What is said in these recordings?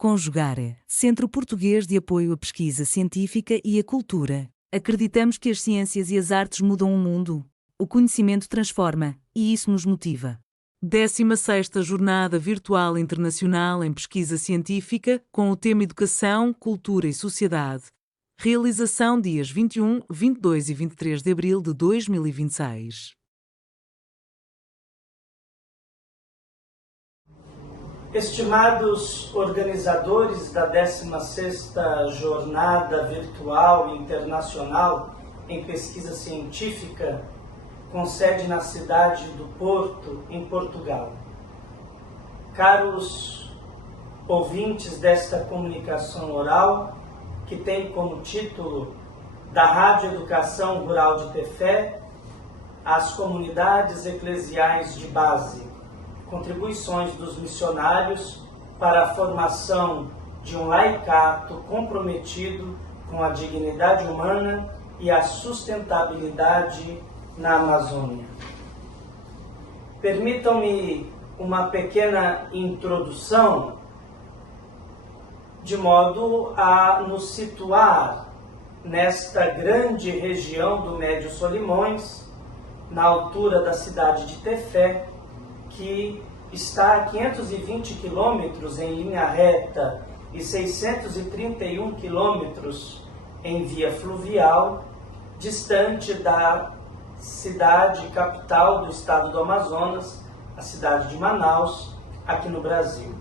Conjugare, Centro Português de Apoio à Pesquisa Científica e à Cultura. Acreditamos que as ciências e as artes mudam o mundo. O conhecimento transforma, e isso nos motiva. 16ª Jornada Virtual Internacional em Pesquisa Científica, com o tema Educação, Cultura e Sociedade. Realização dias 21, 22 e 23 de abril de 2026. Estimados organizadores da 16ª Jornada Virtual Internacional em Pesquisa Científica, com sede na cidade do Porto, em Portugal. Caros ouvintes desta comunicação oral, que tem como título da Rádio Educação Rural de Tefé, as comunidades eclesiais de base. Contribuições dos missionários para a formação de um laicato comprometido com a dignidade humana e a sustentabilidade na Amazônia. Permitam-me uma pequena introdução, de modo a nos situar nesta grande região do Médio Solimões, na altura da cidade de Tefé, que está a 520 quilômetros em linha reta e 631 quilômetros em via fluvial, distante da cidade capital do estado do Amazonas, a cidade de Manaus, aqui no Brasil.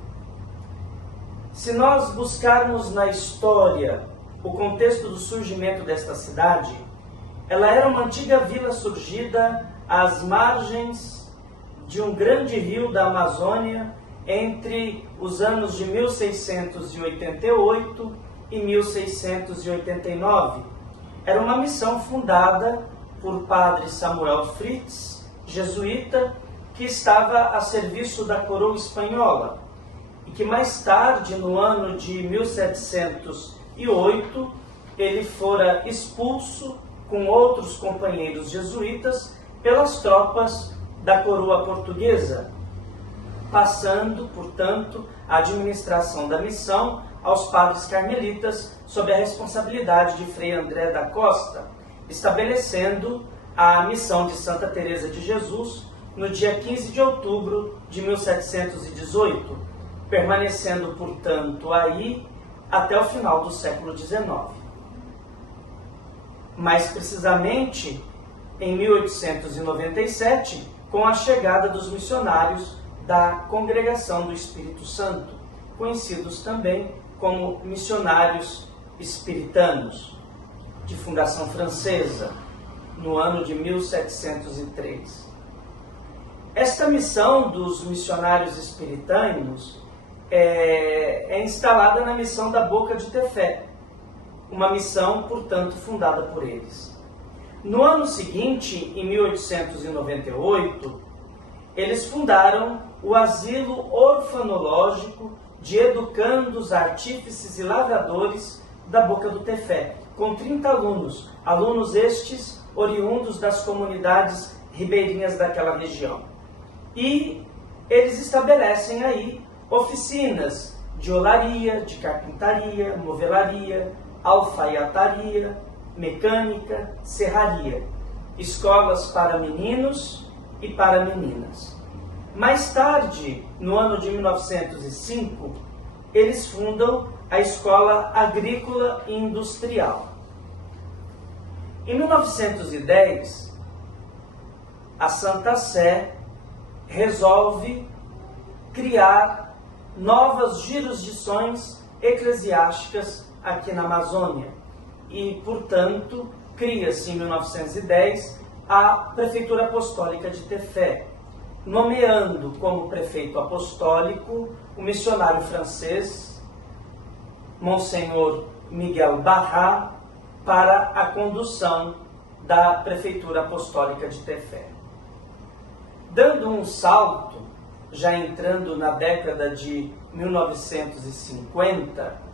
Se nós buscarmos na história o contexto do surgimento desta cidade, ela era uma antiga vila surgida às margens de um grande rio da Amazônia entre os anos de 1688 e 1689. Era uma missão fundada por padre Samuel Fritz, jesuíta, que estava a serviço da coroa espanhola e que mais tarde, no ano de 1708, ele fora expulso com outros companheiros jesuítas pelas tropas da coroa portuguesa, passando, portanto, a administração da missão aos padres carmelitas sob a responsabilidade de Frei André da Costa, estabelecendo a missão de Santa Teresa de Jesus no dia 15 de outubro de 1718, permanecendo, portanto, aí até o final do século XIX. Mais precisamente, em 1897, com a chegada dos missionários da Congregação do Espírito Santo, conhecidos também como missionários espiritanos, de fundação francesa, no ano de 1703. Esta missão dos missionários espiritanos é instalada na missão da Boca de Tefé, uma missão, portanto, fundada por eles. No ano seguinte, em 1898, eles fundaram o Asilo Orfanológico de Educandos, Artífices e Lavradores da Boca do Tefé, com 30 alunos, alunos estes oriundos das comunidades ribeirinhas daquela região. E eles estabelecem aí oficinas de olaria, de carpintaria, movelaria, alfaiataria, mecânica, serraria, escolas para meninos e para meninas. Mais tarde, no ano de 1905, eles fundam a Escola Agrícola e Industrial. Em 1910, a Santa Sé resolve criar novas jurisdições eclesiásticas aqui na Amazônia. E, portanto, cria-se em 1910 a Prefeitura Apostólica de Tefé, nomeando como prefeito apostólico o missionário francês Monsenhor Miguel Barra para a condução da Prefeitura Apostólica de Tefé. Dando um salto, já entrando na década de 1950,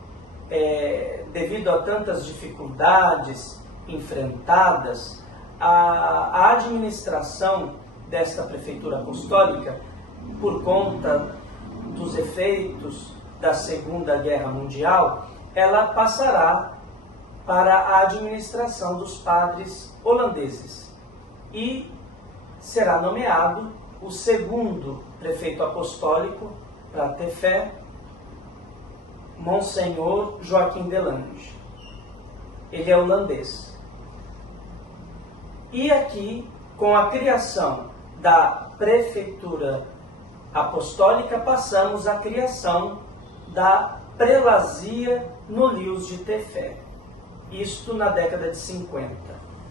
devido a tantas dificuldades enfrentadas, a administração desta Prefeitura Apostólica, por conta dos efeitos da Segunda Guerra Mundial, ela passará para a administração dos padres holandeses e será nomeado o segundo prefeito apostólico para Tefé, Monsenhor Joaquim de Lange. Ele é holandês. E aqui, com a criação da prefeitura apostólica, passamos à criação da prelazia no Lius de Tefé. Isto na década de 50.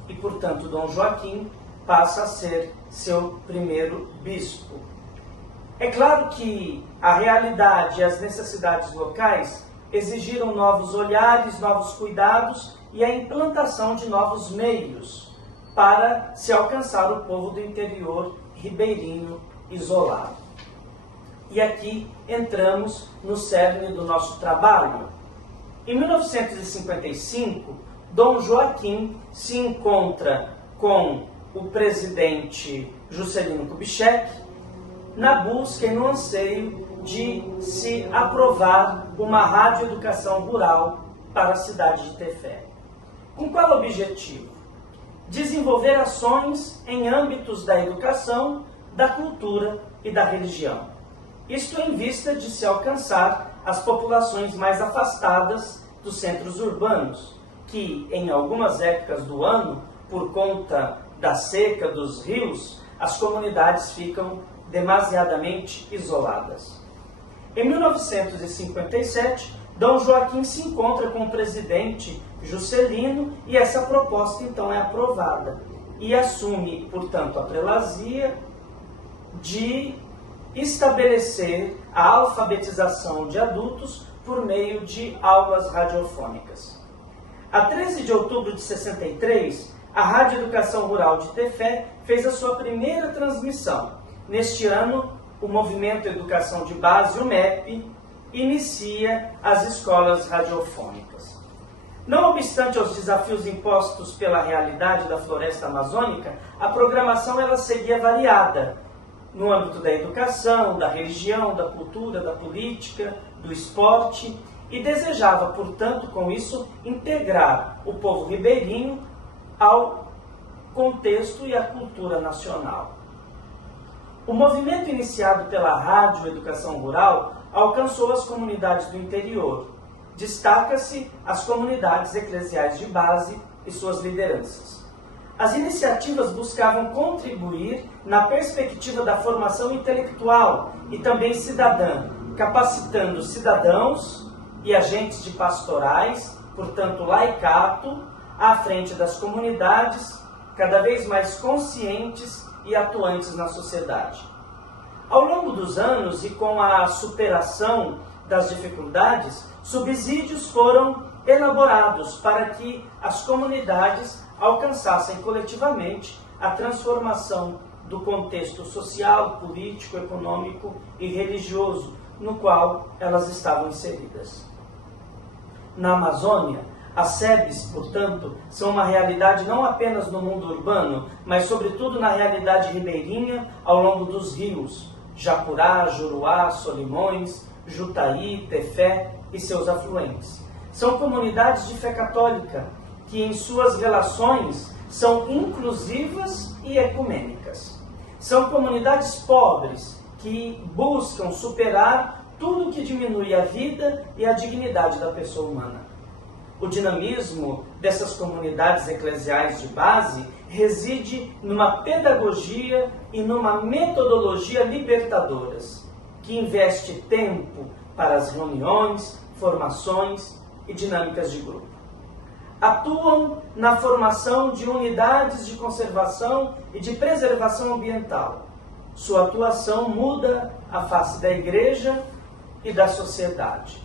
E, portanto, Dom Joaquim passa a ser seu primeiro bispo. É claro que a realidade e as necessidades locais exigiram novos olhares, novos cuidados e a implantação de novos meios para se alcançar o povo do interior ribeirinho isolado. E aqui entramos no cerne do nosso trabalho. Em 1955, Dom Joaquim se encontra com o presidente Juscelino Kubitschek na busca e no anseio de se aprovar uma radioeducação rural para a cidade de Tefé. Com qual objetivo? Desenvolver ações em âmbitos da educação, da cultura e da religião. Isto em vista de se alcançar as populações mais afastadas dos centros urbanos, que em algumas épocas do ano, por conta da seca dos rios, as comunidades ficam demasiadamente isoladas. Em 1957, Dom Joaquim se encontra com o presidente Juscelino e essa proposta então é aprovada e assume, portanto, a prelazia de estabelecer a alfabetização de adultos por meio de aulas radiofônicas. A 13 de outubro de 63, a Rádio Educação Rural de Tefé fez a sua primeira transmissão. Neste ano, o Movimento Educação de Base, o MEP, inicia as escolas radiofônicas. Não obstante aos desafios impostos pela realidade da floresta amazônica, a programação ela seguia variada no âmbito da educação, da religião, da cultura, da política, do esporte e desejava, portanto, com isso, integrar o povo ribeirinho ao contexto e à cultura nacional. O movimento iniciado pela Rádio Educação Rural alcançou as comunidades do interior. Destaca-se as comunidades eclesiais de base e suas lideranças. As iniciativas buscavam contribuir na perspectiva da formação intelectual e também cidadã, capacitando cidadãos e agentes de pastorais, portanto laicato, à frente das comunidades, cada vez mais conscientes e atuantes na sociedade. Ao longo dos anos e com a superação das dificuldades, subsídios foram elaborados para que as comunidades alcançassem coletivamente a transformação do contexto social, político, econômico e religioso no qual elas estavam inseridas. Na Amazônia, as SEBs, portanto, são uma realidade não apenas no mundo urbano, mas sobretudo na realidade ribeirinha ao longo dos rios, Japurá, Juruá, Solimões, Jutaí, Tefé e seus afluentes. São comunidades de fé católica que em suas relações são inclusivas e ecumênicas. São comunidades pobres que buscam superar tudo que diminui a vida e a dignidade da pessoa humana. O dinamismo dessas comunidades eclesiais de base reside numa pedagogia e numa metodologia libertadoras, que investe tempo para as reuniões, formações e dinâmicas de grupo. Atuam na formação de unidades de conservação e de preservação ambiental. Sua atuação muda a face da Igreja e da sociedade.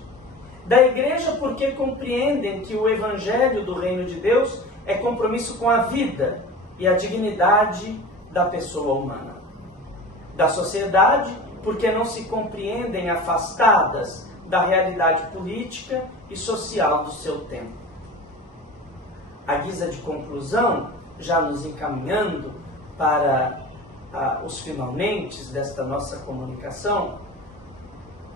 Da Igreja porque compreendem que o Evangelho do Reino de Deus é compromisso com a vida e a dignidade da pessoa humana. Da sociedade porque não se compreendem afastadas da realidade política e social do seu tempo. À guisa de conclusão, já nos encaminhando para os finalmentes desta nossa comunicação,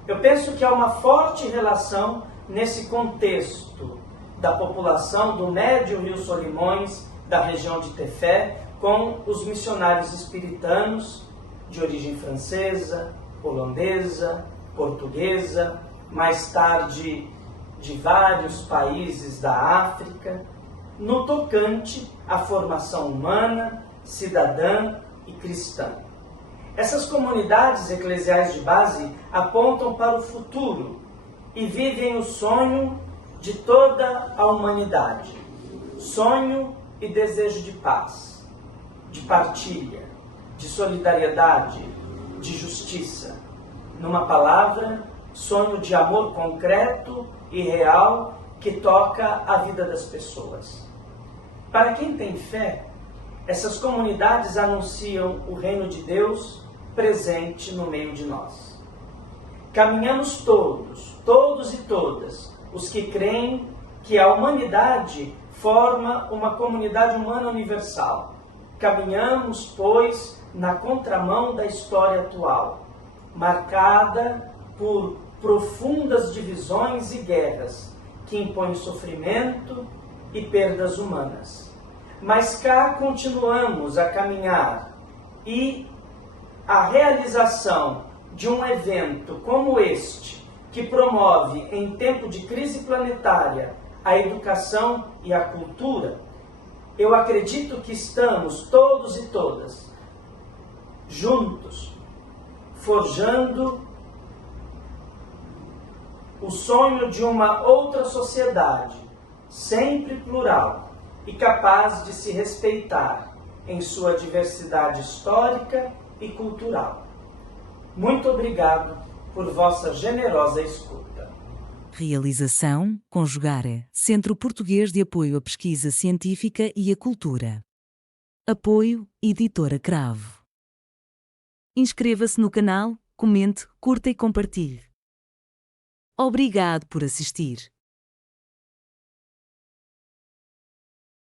Eu penso que há uma forte relação nesse contexto da população do Médio Rio Solimões, da região de Tefé, com os missionários espiritanos de origem francesa, holandesa, portuguesa, mais tarde de vários países da África, no tocante à formação humana, cidadã e cristã. Essas comunidades eclesiais de base apontam para o futuro e vivem o sonho de toda a humanidade. Sonho e desejo de paz, de partilha, de solidariedade, de justiça. Numa palavra, sonho de amor concreto e real que toca a vida das pessoas. Para quem tem fé, essas comunidades anunciam o reino de Deus presente no meio de nós. Caminhamos todos e todas, os que creem que a humanidade forma uma comunidade humana universal. Caminhamos, pois, na contramão da história atual, marcada por profundas divisões e guerras que impõem sofrimento e perdas humanas. Mas cá continuamos a caminhar e a realização de um evento como este, que promove em tempo de crise planetária a educação e a cultura, eu acredito que estamos todos e todas juntos, forjando o sonho de uma outra sociedade, sempre plural e capaz de se respeitar em sua diversidade histórica e cultural. Muito obrigado por vossa generosa escuta. Realização Conjugare, Centro Português de Apoio à Pesquisa Científica e à Cultura. Apoio Editora Cravo. Inscreva-se no canal, comente, curta e compartilhe. Obrigado por assistir.